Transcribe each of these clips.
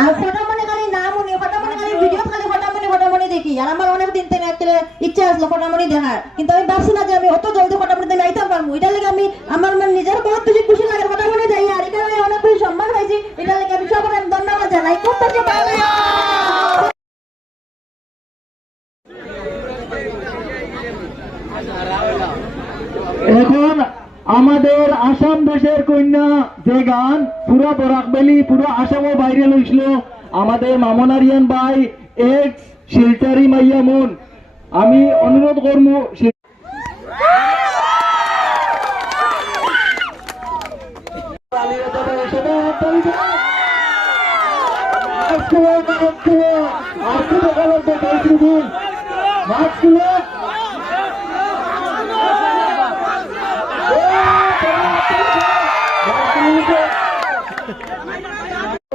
আর ফটামনি খালি নাম উনি ফটামনি খালি ভিডিও খালি ফটামনি দেখি আর আমার অনেক দিন থেকে একটা ইচ্ছা আসলো ফটামনি দেখার, কিন্তু আমি ভাবছি না যে আমি অত জলদি ফটামনিতে যাইতে পারবো। এটা লাগে আমি আমার নিজের বহুত বেশি খুশি লাগে ফটামনি যাই, আর এখানে অনেক বেশি সম্মান পাইছি। এটা লাগে আমি সবার ধন্যবাদ জানাই। খুব বেশি ভালো লাগে। এখন আমাদের আসাম দেশের কন্যা যে গান পুরা বরাকবেলি পুরা আসামও বাইরে লইছিল, আমাদের মামনারিয়ান ভাই এক্স শিলচারি মাইয়া মন, আমি অনুরোধ করবো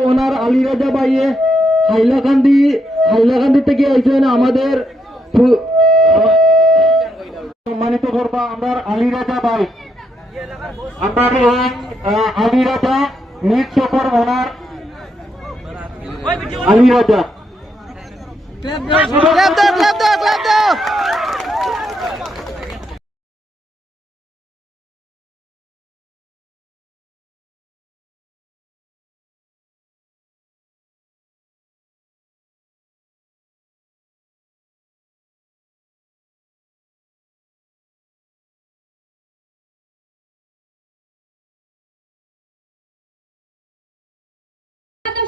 ওনার আলিরাজা ভাইয়ে হাইলাকান্দি থেকে আইছেন আমাদের সম্মানিত করবা আমার আলিরাজা ভাই, আমার এই আলিরাজা মিট সফর ওনার আলিরাজা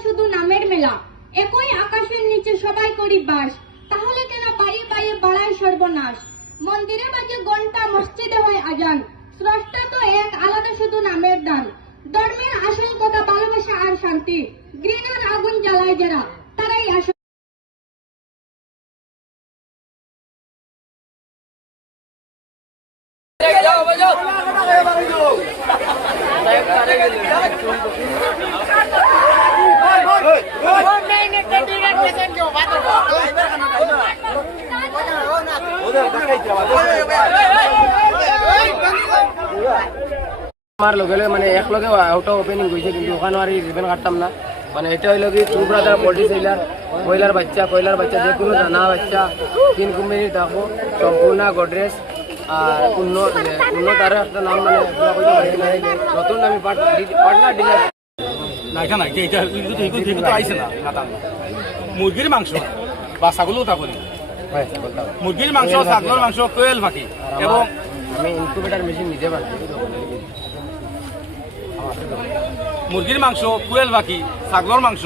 শুধু নামের মেলা, একই আকাশের নিচে সবাই করি বাস, তাহলে কেন বাড়ি বাড়ি বাড়ায় সর্বনাশ? মন্দিরে বাজে ঘন্টা, মসজিদে হয় আজান, স্রষ্টা তো এক, আলাদা শুধু নামের দান। ধর্মের আসল কথা ভালোবাসা আর শান্তি, ঘৃণার আগুন জ্বালায় যারা, তারাই আসল। আমার লগে মানে একলগে আউট ওপেনিং হয়েছে, কিন্তু ওখানে আর রিবেন কাটতাম না। মানে এটা হইল কি টু ব্রাদার পোল্ট্রি সেলার, কয়লার বাচ্চা যে কোনো দানা বাচ্চা 3 কোম্পানির দেখো, সম্পূর্ণ গোদরেজ আর উন্নত আরো একটা নাম মানে নতুন আমি পার্টনার ডিলার না এটা না তো আইসে না মুরগির মাংস বা ছাগলও থাকুনি, মুরগির মাংস, ছাগলের মাংস, কোয়েল পাখি এবং আমি ইনকিউবেটর মেশিন নিজে বানাই। মুরগির মাংস, কোয়েল পাখি, ছাগলের মাংস।